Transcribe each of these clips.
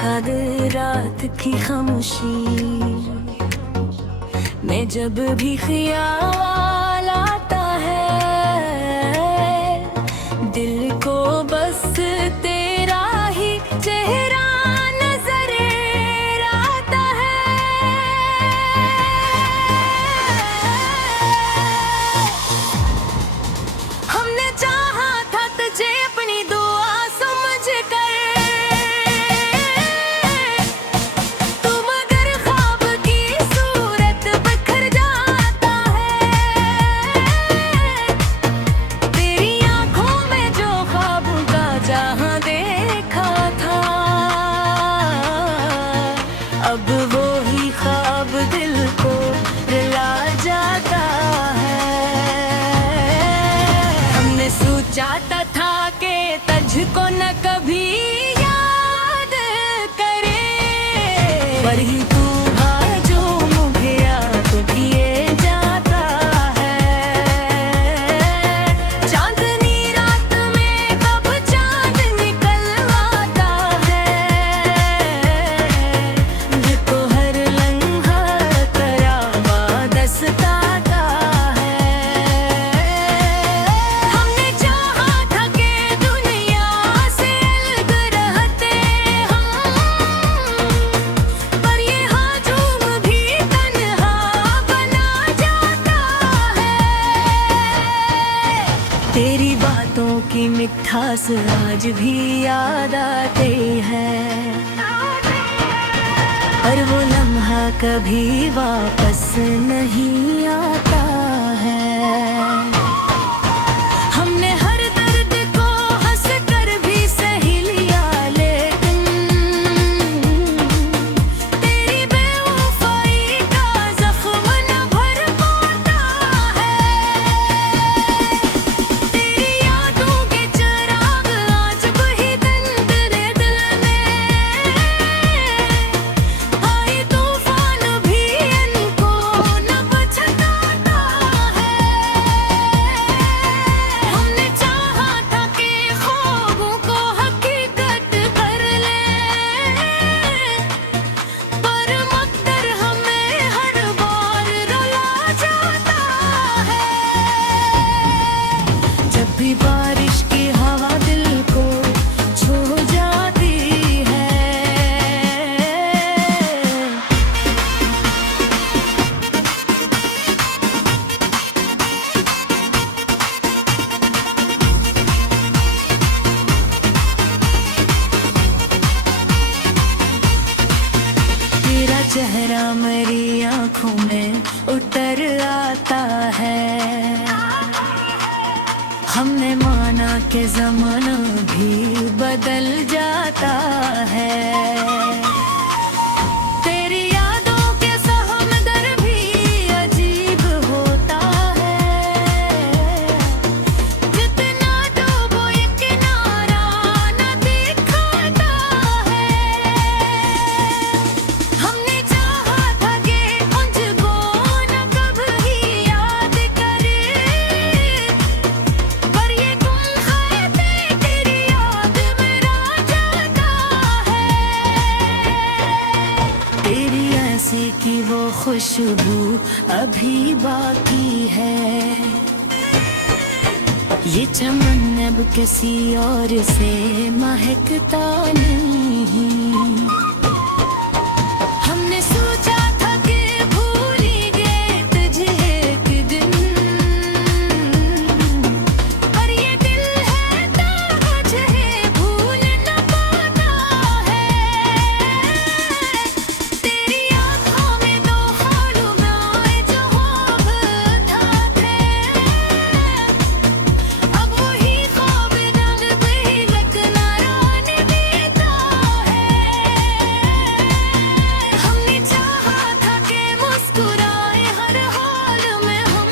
कद रात की खामोशी में जब भी ख्याल आता है, दिल को बस तेरा ही चेहरा नजर आता है। हमने चाहा था तुझे अपनी दुआ समझ कर, अब वो ही ख्वाब दिल को रुला जाता है। हमने सोचा था कि तुझको न कभी याद करे, पर ही तू जो मुझे याद किए जाता है। चांदनी रात में कब चांद निकल आता है, तेरी बातों की मिठास आज भी याद आती है, पर वो लम्हा कभी वापस नहीं आता है। हमने हर दर्द को हंस कर भी सही लिया, लेकिन तेरी बेवफाई का जख्म न भर पाता है। बारिश की हवा दिल को छू जाती है, तेरा चेहरा मेरी आंखों में उतर आता है। हमने माना कि ज़माना भी बदल जाता है, तेरी यादों के सहमदर भी अजीब होता है। जितना डूबो ये किनारा न दिखाता है। हमने चाहा था कि मुझको न कभी याद करे, की वो खुशबू अभी बाकी है। ये चमन अब किसी और से महकता नहीं। हमने सोचा था कि भूल ही गए तुझे एक दिन, पर ये दिल है ताज है भूल न पाता है। तेरी आँखों में दो हालों में आए जो ख्वाब था थे, अब वही ख्वाब रंग बेहद नारान देता है। हमने चाहा था कि मुस्कुराए हर हाल में हम,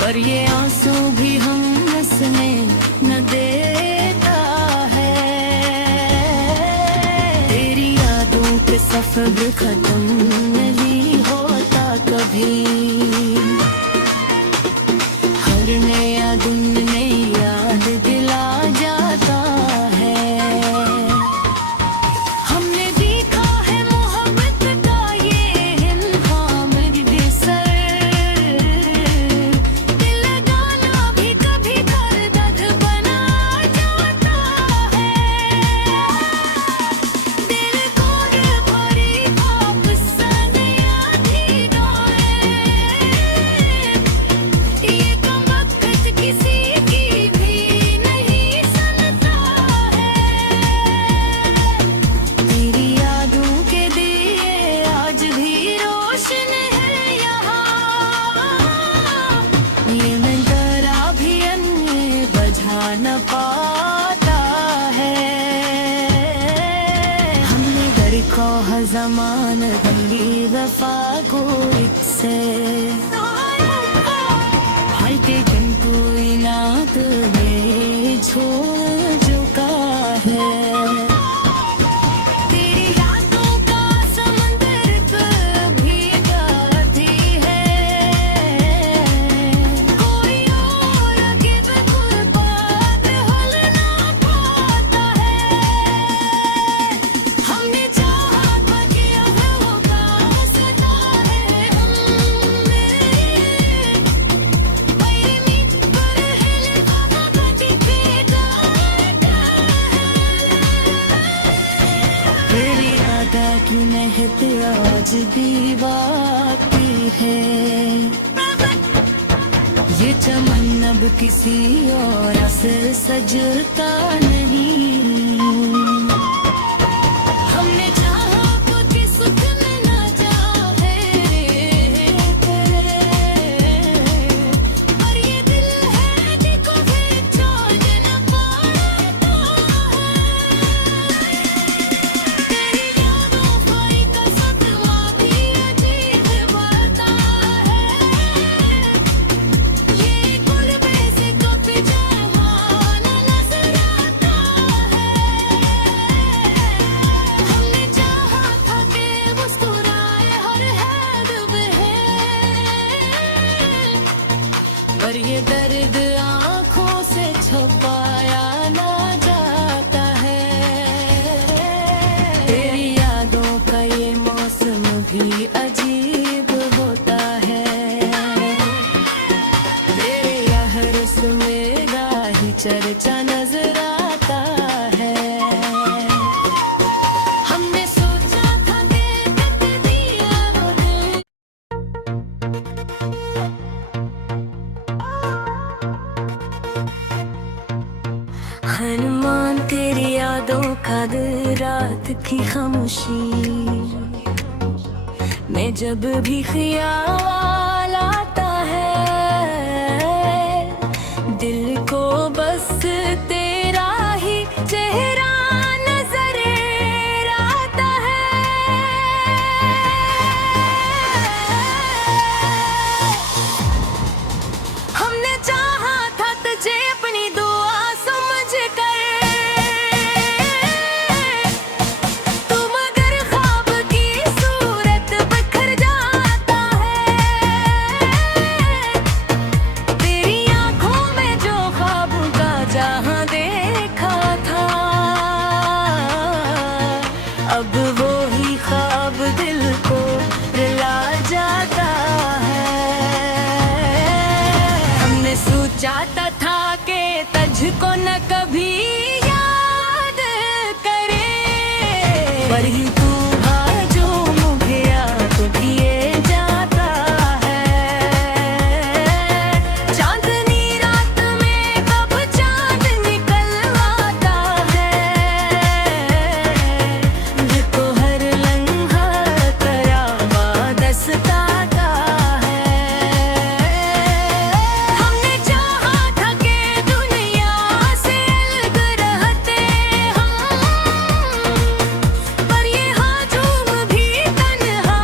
पर ये आंसू भी हम हंसने न देता है। तेरी यादों पे सफर खत्म नहीं होता कभी, हर नया दिन नई याद दिला जाता है। कोई से हर के दिन कोई नात में छोड़ चुका है। तेरी यादों का समंदर कभी गाती है, कोई और आगे बिल्कुल बात हल ना पाता है। हमने चाहा था कि अब होगा सदा है हमने, पर हिले बाबा कटी फेंका तेरी यादा की महक आज भी बाकी है। ये चमन अब किसी और से सजता नहीं। हमने चाहा कुछ सुख में ना जाए, पर ये दिल है जिसको भी छोड़ ना पाता है। तेरी यादों कोई का सदमा भी अजीब बाता है। ये गुलबे से कभी जवान नजर आता है। हमने चाहा था कि मुस्कुराए हर हैद में, पर ये दर्द आँखों से छुपाया ना जाता है। तेरी यादों का ये मौसम भी अजीब होता है। तेरे यहाँ में राही चर्चा नजर आता है। हमने सोचा था कि दिया वो दिल हनुमान तेरी यादों का दिल रात की खामोशी में जब भी ख्याल आता है, दिल को बस तेरा ही चेहरा नजर आता है। हमने चाहा था तुझे अपनी दुआ समझ कर, तू मगर ख्वाब की सूरत बिखर जाता है। तेरी आंखों में जो ख्वाब का जहां देखा था, अब वो ही ख्वाब दिल को रुला जाता है। हमने सोचा था कि तुझको न कभी याद करे, पर ही तू जो मुझे याद किए जाता है। चांदनी रात में कब चांद निकल आता है, जिसको हर लम्हा तरावा दस्ताता है। हमने चाहा था कि दुनिया से अलग रहते हम, पर ये हजूम भी तन्हा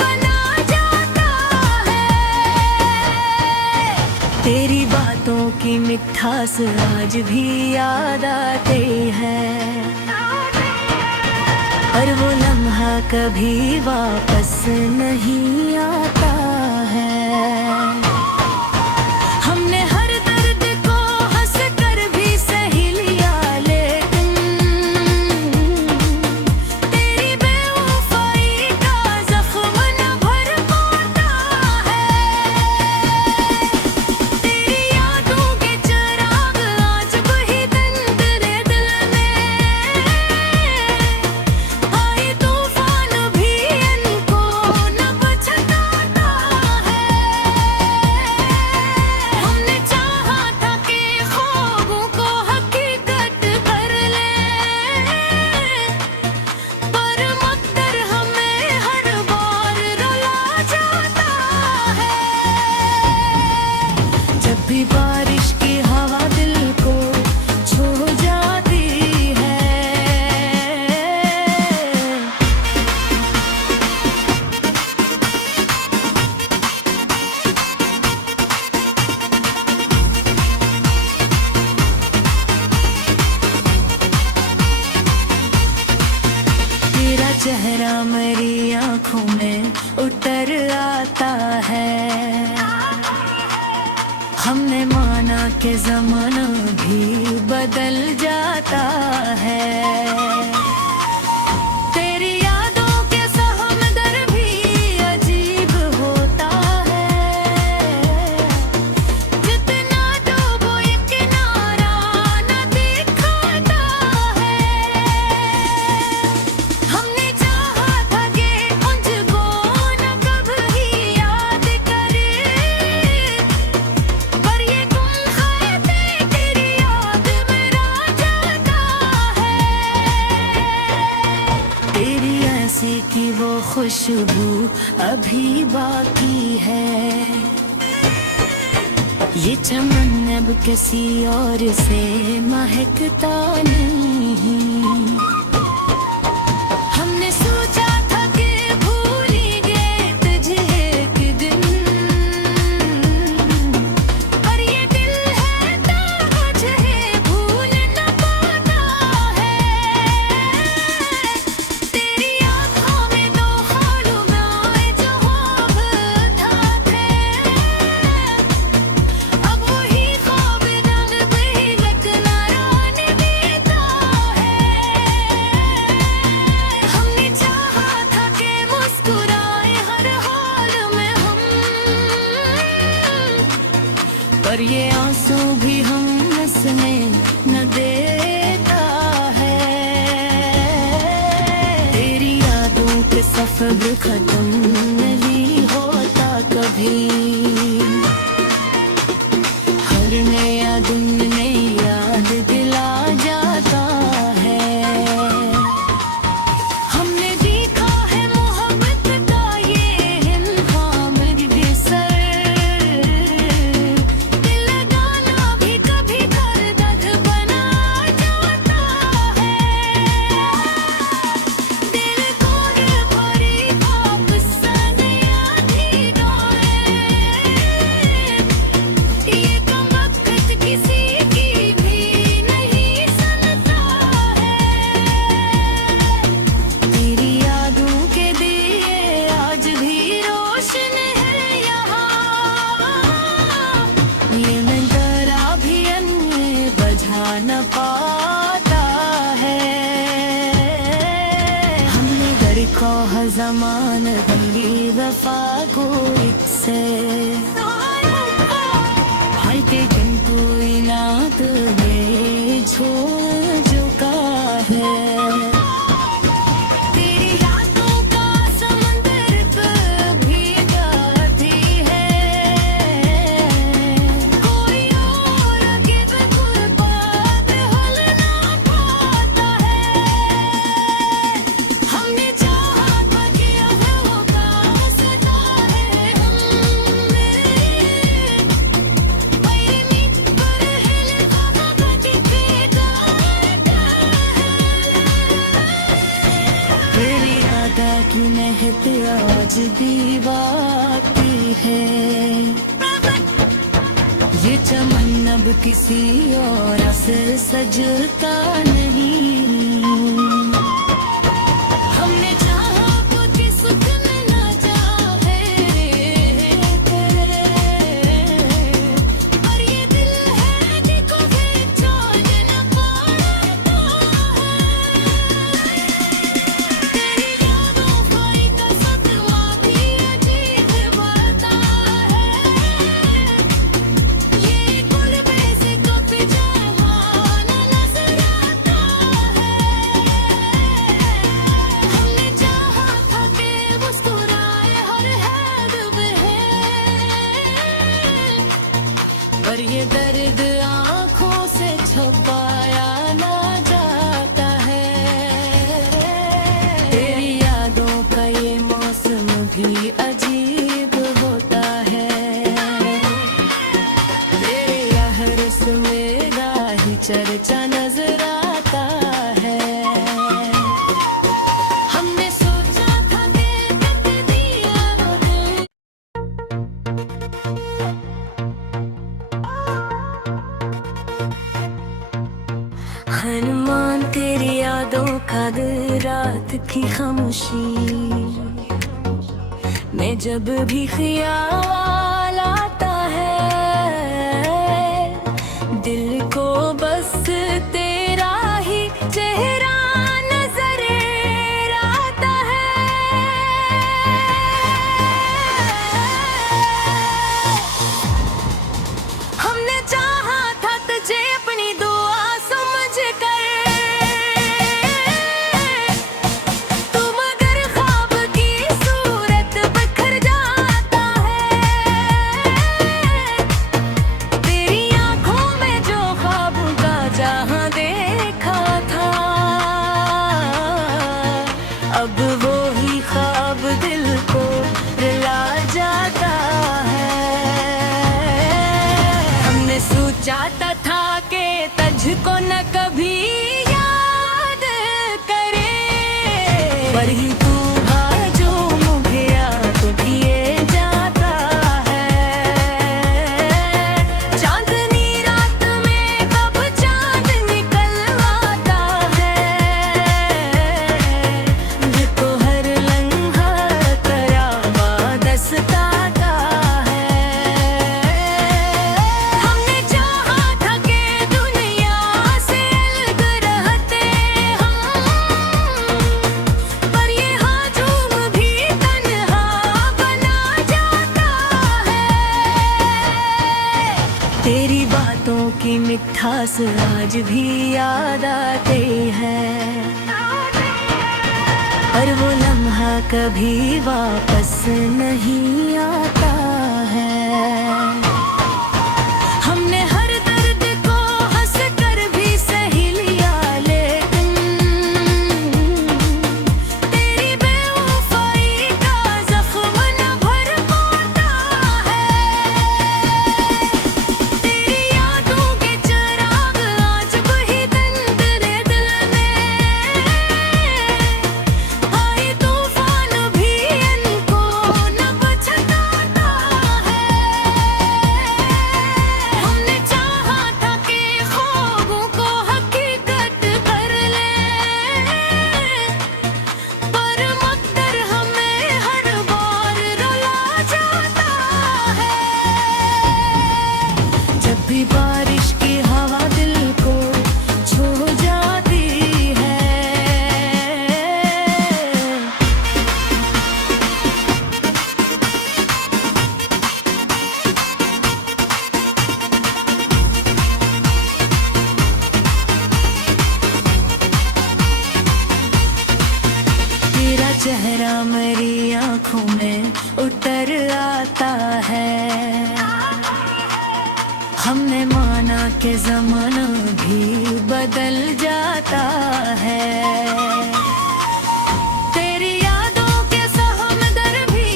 बना जाता है। तेरी बातों की मिठास आज भी याद आती है, पर वो लम्हा कभी वापस नहीं आता है। हमने हर दर्द को हंस कर भी सही लिया, लेकिन तेरी बेवफाई का जख्म न भर पाता है। तेरी यादों के चिराग आज वही दिन तेरे दिल में, आए तूफान भी इनको न बचा के जमाना भी बदल जाता है। तेरी यादों के सहमदर भी अजीब होता है। जितना डूबो ये किनारा न दिखाता है। हमने चाहा था कि मुझको न कभी याद करे, पर ये गुम खाते तेरी याद मेरा जाता है। तेरी ऐसी की वो खुशबू अभी बाकी है। ये चमन अब किसी और से महकता नहीं। हमने सोचा था कि भूलेंगे तुझे एक दिन, पर ये दिल है ताज है भूल न पाता है। तेरी आँखों में दो ख्वालों में आए जो ख्वाब था थे, अब वही ख्वाब रंग बेहद नारान देता है। हमने चाहा था कि मुस्कुराए हर हाल में हम, पर ये आंसू भी हम हंसने न देता है। तेरी यादों के सफर खत्म नहीं होता कभी। हर नया दिन नई याद दिला जाता है। हमने देखा है मोहब्बत का ये इल्हाम बेसर, दिल लगाना भी कभी दर्द बना जाता है। दिल को भरी वापस नया धीरा है। ये कमबख्त किसी की भी नहीं सुनता है। तेरी यादों के दिए आज भी रोशन है यहाँ। ये नजारा भी अन्य बुझा न पाता है। हमने घर को ज़मान दी वफा को एक से, हाय के दिन कोई नात में छोड़ चुका है। तेरी यादों का समंदर कभी गाती है। कोई और आगे गुर्बात हल ना पाता है। हमने चाहा था कि अब होगा सदा है हमने, पर हिल वक्त पे गाता है। तेरी यादा की महक आज भी बाकी है। ये चमन अब किसी और से सजता नहीं। हमने चाहा कुछ सुख में न जाए तेरे, पर ये दिल है देखोगे चैन न पाता है। तेरी यादों का एक सदमा भी अजीब बढ़ता है। ये गुलबे से कभी जवान नजर आता है। हमने चाहा था कि मुस्कुराए हर हैद बहे, पर ये दर्द आँखों से छुपाया ना जाता है। तेरी यादों का ये मौसम भी अजीब होता है। तेरे यहाँ में राही चर्चा नजर आता है। हमने सोचा था कि दिया वो दिल। हनुमान तेरी यादों का दिल रात की खामोशी में जब भी ख्याल आता है, को न कभी याद करे, पर ही तू जो मुझे याद किए जाता है। चांदनी रात में कब चांद निकल आता है, जिसको हर लम्हा तेरा वादस्ता का है। हमने चाहा था कि दुनिया से अलग रहते हम, पर ये हजूम भी तन्हा बना जाता है। तेरी बातों की मिठास आज भी याद आती है, पर वो लम्हा कभी वापस नहीं आता है। हमने हर दर्द को हंस कर भी सही लिया, लेकिन तेरी बेवफाई का जख्म न भर पाता है। तेरी यादों के चिराग आज वही दंदरे दिल में, आए तूफान भी इनको न बचताता है। हमने चाहा था कि ख्वाबों को हकीकत कर ले, पर मकदर हमें हर बार रुला जाता है। जब भी बारिश की हवा दिल को छू जाती है, तेरा चेहरा मेरी आंखों में उतर आता है। हमने माना कि जमाना भी बदल जाता है। तेरी यादों के सहमदर भी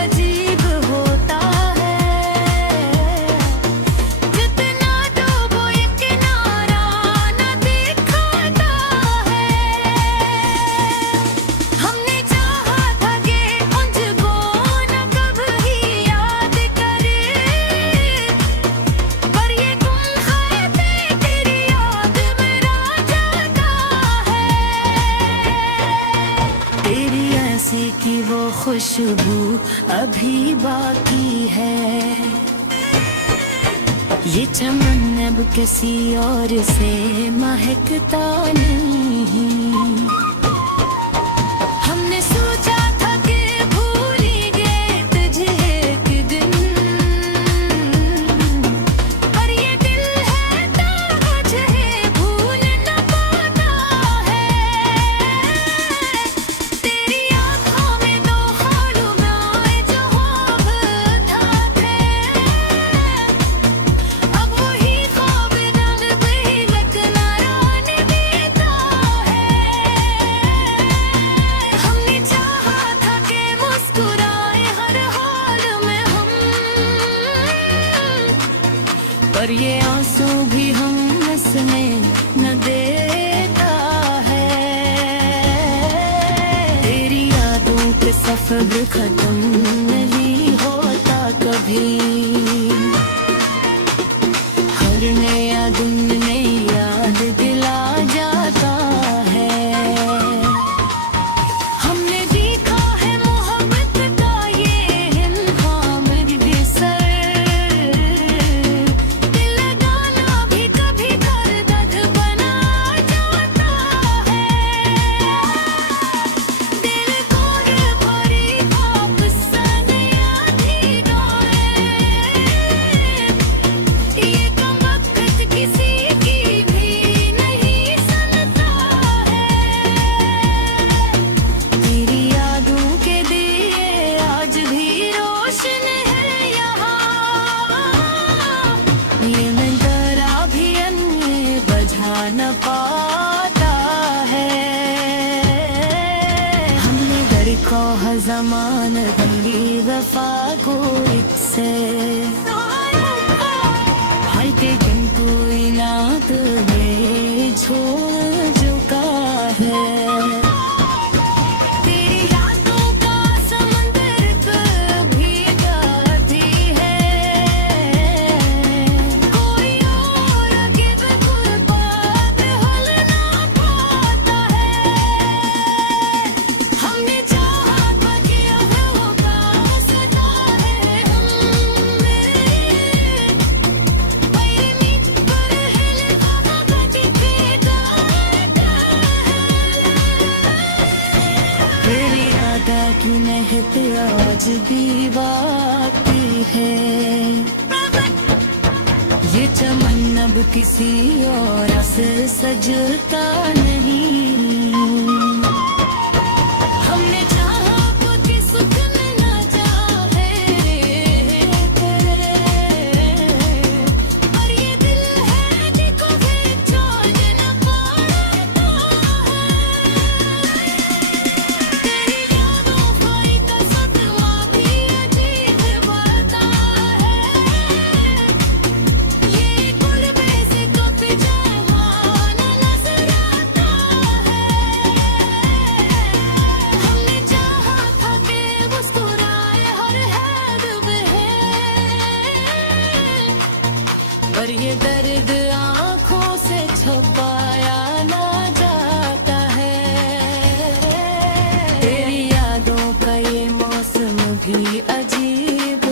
अजीब होता है, जितना डूबो ये किनारा न दिखाता है। हमने चाहा था कि मुझको न कभी याद करे, पर ये गुम खाते तेरी याद मेरा जाता है। तेरी ऐसी की वो खुशबू अभी बाकी है, ये चमन अब किसी और से महकता नहीं। हमने सोचा था कि भूलेंगे तुझे एक दिन, पर ये दिल है ताज है भूल न पाता है। तेरी आँखों में दो ख्वालों में आए जो ख्वाब था थे, अब वही ख्वाब रंग बेहद नारान देता है। हमने चाहा था कि मुस्कुराए हर हाल में हम, पर ये आंसू भी हम हंसने न देता है। तेरी यादों पे सफर खत्म नहीं होता कभी, हर नया दिन नई याद दिला जाता है। हमने देखा है मोहब्बत का ये इल्हाम बेसर, दिल लगाना भी कभी दर्द बना जाता है। दिल को भरी वापस नया धीरा है, ये कमबख्त किसी की भी नहीं सुनता है। तेरी यादों के दिए आज भी रोशन है यहाँ, ये नज़ारा भी अन्य बुझा न पाता है। हमने घर को ज़मान दी वफा को एक से, हाय के कोई नात में भी बाकी है। ये चमन अब किसी और से सजता नहीं। हमने चाहा कुछ सुख न चाहे, पर ये दिल है जिसको भी छोड़ न पाता है। तेरी यादों का एक सदमा भी अजीब बढ़ता है। ये गुर्बे से कब जमाना नजर आता है। हमने चाहा था कि मुस्कुराए हर हैद बहे, पर ये दर्द आँखों से छुपाया ना जाता है। तेरी यादों का ये मौसम भी अजीब